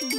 Good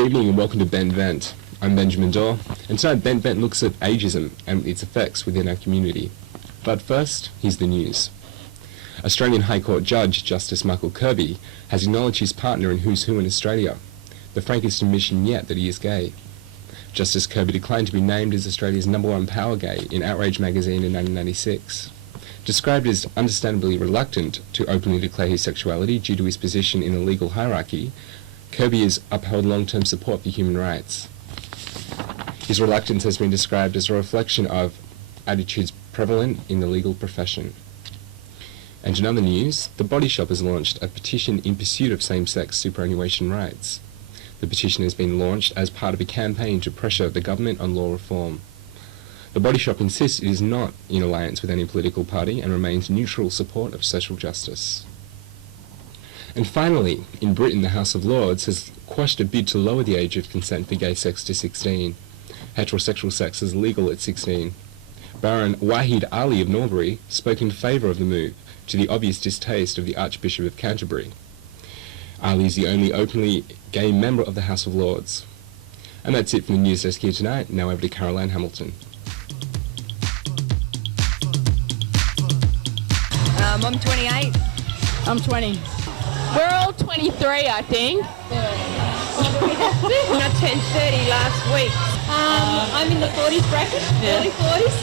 evening and welcome to Ben Vent. I'm Benjamin Dorr, and tonight Ben Vent looks at ageism and its effects within our community. But first, here's the news. Australian High Court Judge Justice Michael Kirby has acknowledged his partner in Who's Who in Australia, the frankest admission yet that he is gay. Justice Kirby declined to be named as Australia's #1 power gay in Outrage magazine in 1996. Described as understandably reluctant to openly declare his sexuality due to his position in the legal hierarchy, Kirby has upheld long-term support for human rights. His reluctance has been described as a reflection of attitudes prevalent in the legal profession. And in other news, The Body Shop has launched a petition in pursuit of same-sex superannuation rights. The petition has been launched as part of a campaign to pressure the government on law reform. The Body Shop insists it is not in alliance with any political party and remains neutral support of social justice. And finally, in Britain, the House of Lords has quashed a bid to lower the age of consent for gay sex to 16. Heterosexual sex is legal at 16. Baron Wahid Ali of Norbury spoke in favour of the move, to the obvious distaste of the Archbishop of Canterbury. Ali is the only openly gay member of the House of Lords. And that's it from the news desk here tonight. Now over to Caroline Hamilton. I'm 28. I'm 20. We're all 23, I think. I turned 30 last week. I'm in the 40s bracket, early 40s.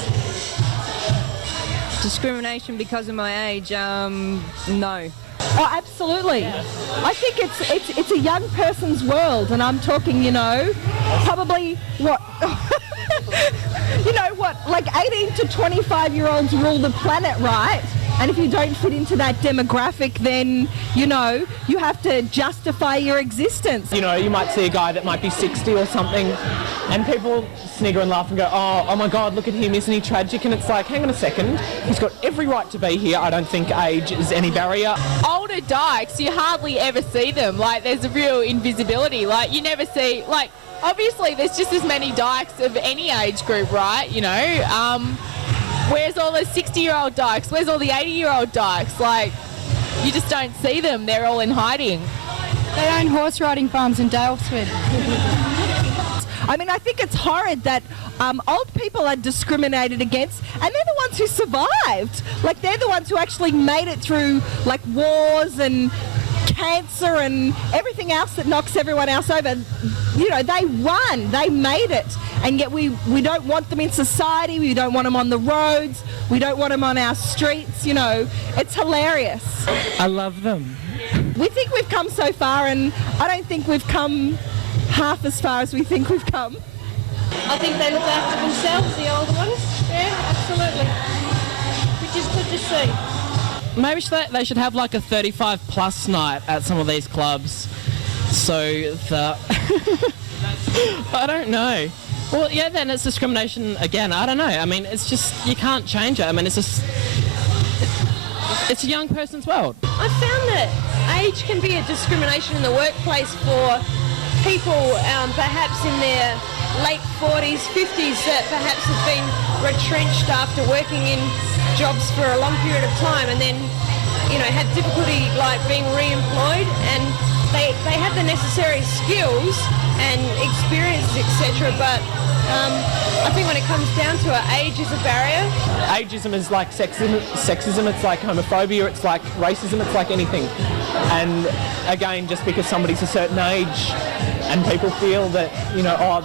Discrimination because of my age, no. Oh, absolutely. I think it's a young person's world, and I'm talking, probably what, like 18 to 25-year-olds rule the planet, right? And if you don't fit into that demographic, then, you have to justify your existence. You might see a guy that might be 60 or something, and people snigger and laugh and go, oh my God, look at him, isn't he tragic? And it's like, hang on a second, he's got every right to be here. I don't think age is any barrier. Older dykes, you hardly ever see them. Like, there's a real invisibility. Like, you never see, like, obviously there's just as many dykes of any age group, right? Where's all the 60-year-old dykes? Where's all the 80-year-old dykes? Like, you just don't see them. They're all in hiding. They own horse riding farms in Dalesford. I mean, I think it's horrid that old people are discriminated against, and they're the ones who survived. Like, they're the ones who actually made it through, like, wars and cancer and everything else that knocks everyone else over. They won. They made it. And yet we don't want them in society. We don't want them on the roads. We don't want them on our streets. It's hilarious. I love them. We think we've come so far, and I don't think we've come half as far as we think we've come. I think they look after themselves, the older ones. Yeah, absolutely. Which is good to see. Maybe they should have like a 35 plus night at some of these clubs. So that I don't know. Well, yeah, then it's discrimination again. I don't know. I mean, it's just, you can't change it. I mean, it's a young person's world. I found that age can be a discrimination in the workplace for people perhaps in their late 40s, 50s that perhaps have been retrenched after working in jobs for a long period of time and then, had difficulty like being re-employed, and they have the necessary skills and experiences, etc. But I think when it comes down to it, age is a barrier. Ageism is like sexism, it's like homophobia, it's like racism, it's like anything. And again, just because somebody's a certain age and people feel that,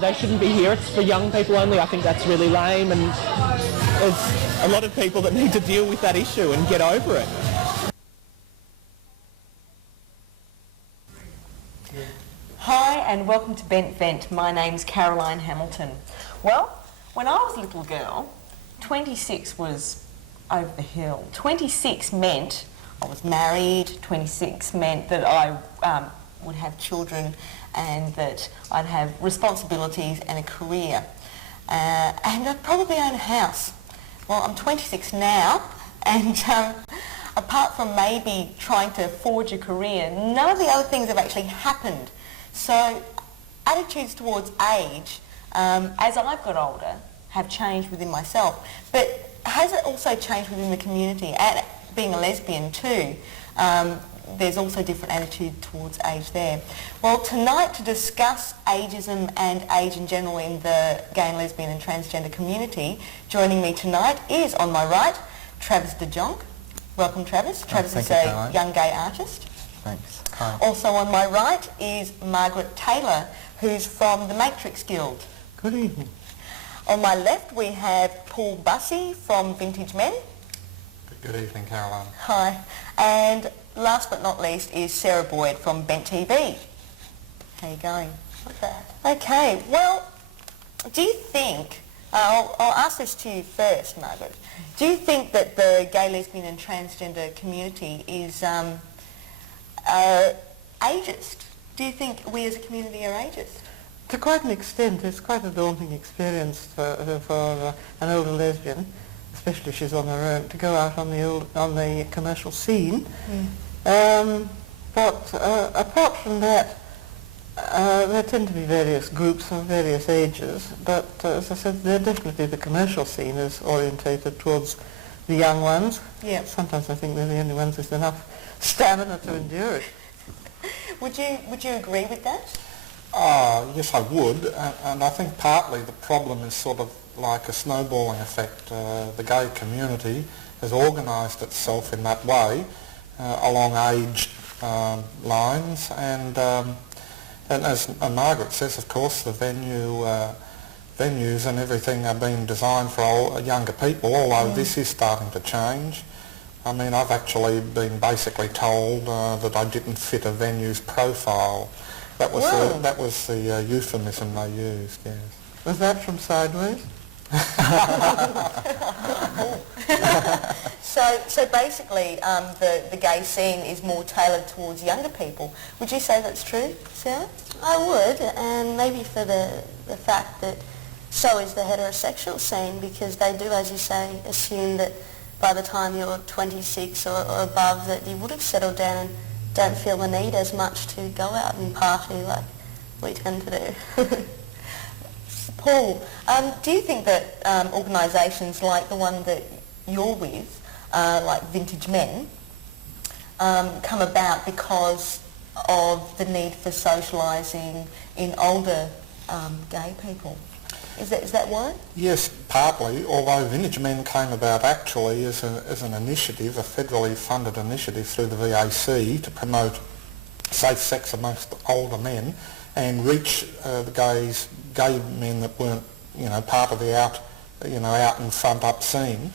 they shouldn't be here, it's for young people only, I think that's really lame, and there's a lot of people that need to deal with that issue and get over it. Hi and welcome to Bent Vent. My name's Caroline Hamilton. Well, when I was a little girl, 26 was over the hill. 26 meant I was married, 26 meant that I would have children and that I'd have responsibilities and a career. And I'd probably own a house. Well, I'm 26 now and apart from maybe trying to forge a career, none of the other things have actually happened. So attitudes towards age, as I've got older, have changed within myself. But has it also changed within the community? And being a lesbian too, there's also different attitude towards age there. Well, tonight to discuss ageism and age in general in the gay and lesbian and transgender community, joining me tonight is, on my right, Travis de Jonk. Welcome, Travis. Travis is a young gay artist. Thanks. Hi. Also on my right is Margaret Taylor, who's from the Matrix Guild. Good evening. On my left we have Paul Bussey from Vintage Men. Good evening, Caroline. Hi. And last but not least is Sarah Boyd from Bent TV. How you going? What's that? Okay, well, do you think, I'll ask this to you first, Margaret. Do you think that the gay, lesbian and transgender community is ageist? Do you think we as a community are ageist? To quite an extent. It's quite a daunting experience for an older lesbian, especially if she's on her own, to go out on the commercial scene. But apart from that, there tend to be various groups of various ages, but as I said, definitely the commercial scene is orientated towards the young ones. Yeah. Sometimes I think they're the only ones with enough stamina to endure it. Would you agree with that? Yes, I would, and I think partly the problem is sort of like a snowballing effect. The gay community has organised itself in that way along age lines, and as Margaret says, of course, the venues and everything are being designed for younger people, although this is starting to change. I mean, I've actually been basically told that I didn't fit a venue's profile. That was the euphemism they used, yes. Was that from Sideways? So basically, the gay scene is more tailored towards younger people. Would you say that's true, Sarah? I would, and maybe for the fact that so is the heterosexual scene, because they do, as you say, assume that by the time you're 26 or above that you would have settled down and don't feel the need as much to go out and party like we tend to do. Paul, do you think that organisations like the one that you're with, like Vintage Men, come about because of the need for socialising in older gay people? Is that why? Yes, partly, although Vintage Men came about actually as an initiative, a federally funded initiative through the VAC to promote safe sex amongst older men and reach the gay men that weren't, part of the out and front up scene.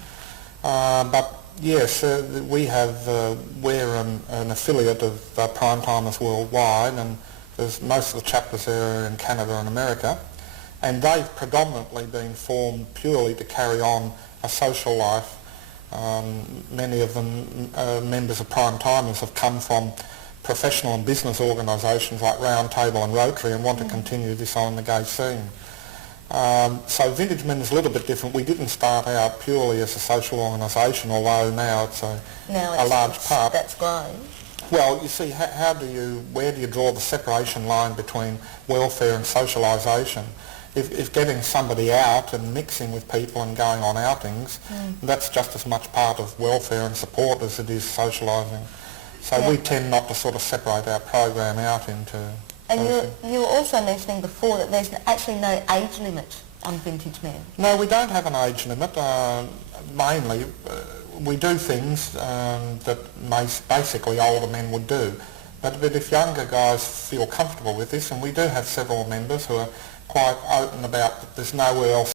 But yes, we're an affiliate of Primetimers Worldwide, and there's most of the chapters there are in Canada and America. And they've predominantly been formed purely to carry on a social life. Many of them, members of Primetimers, have come from professional and business organisations like Roundtable and Rotary and want to continue this on in the gay scene. So Vintage Men is a little bit different. We didn't start out purely as a social organisation, although now it's a large part. That's grown. Well, you see, where do you draw the separation line between welfare and socialisation? If getting somebody out and mixing with people and going on outings, that's just as much part of welfare and support as it is socialising. So we tend not to sort of separate our program out into... And you were also mentioning before that there's actually no age limit on Vintage Men. No, we don't have an age limit. Mainly, we do things that basically older men would do. But if younger guys feel comfortable with this, and we do have several members who are quite open about that there's nowhere else